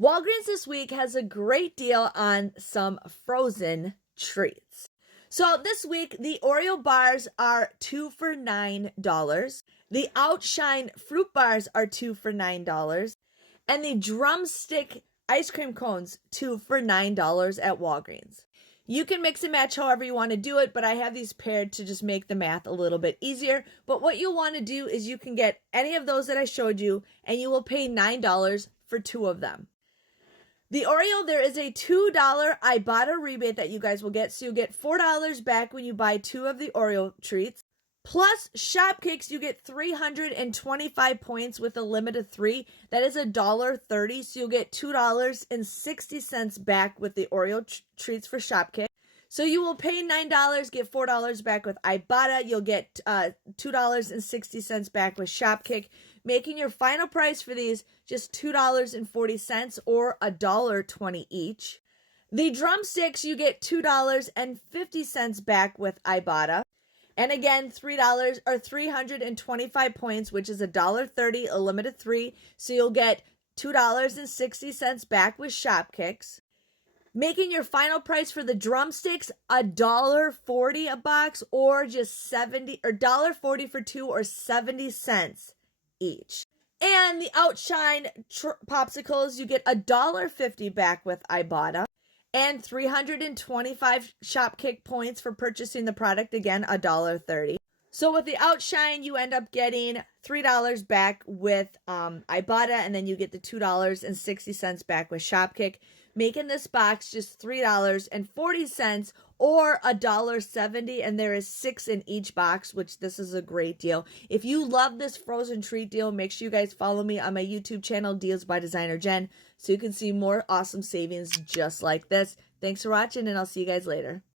Walgreens this week has a great deal on some frozen treats. So this week, the Oreo bars are 2 for $9. The Outshine fruit bars are 2 for $9. And the drumstick ice cream cones, 2 for $9 at Walgreens. You can mix and match however you want to do it, but I have these paired to just make the math a little bit easier. But what you'll want to do is you can get any of those that I showed you, and you will pay $9 for 2 of them. The Oreo, there is a $2 Ibotta rebate that you guys will get. So you get $4 back when you buy 2 of the Oreo treats. Plus Shopkicks, you get 325 points with a limit of 3. That is $1.30. So you'll get $2.60 back with the Oreo treats for Shopkicks. So you will pay $9, get $4 back with Ibotta. You'll get $2.60 back with Shopkick, making your final price for these just $2.40 or $1.20 each. The drumsticks, you get $2.50 back with Ibotta. And again, $3 or 325 points, which is $1.30, a limit of 3. So you'll get $2.60 back with Shopkicks, making your final price for the drumsticks $1.40 a box, or just $1.40 for 2, or 70 cents each. And the Outshine popsicles, you get $1.50 back with Ibotta, and 325 Shopkick points for purchasing the product, again $1.30. So with the Outshine, you end up getting $3 back with Ibotta, and then you get the $2.60 back with Shopkick, making this box just $3.40 or $1.70, and there is 6 in each box, which this is a great deal. If you love this frozen treat deal, make sure you guys follow me on my YouTube channel, Deals by DesignerJen, so you can see more awesome savings just like this. Thanks for watching, and I'll see you guys later.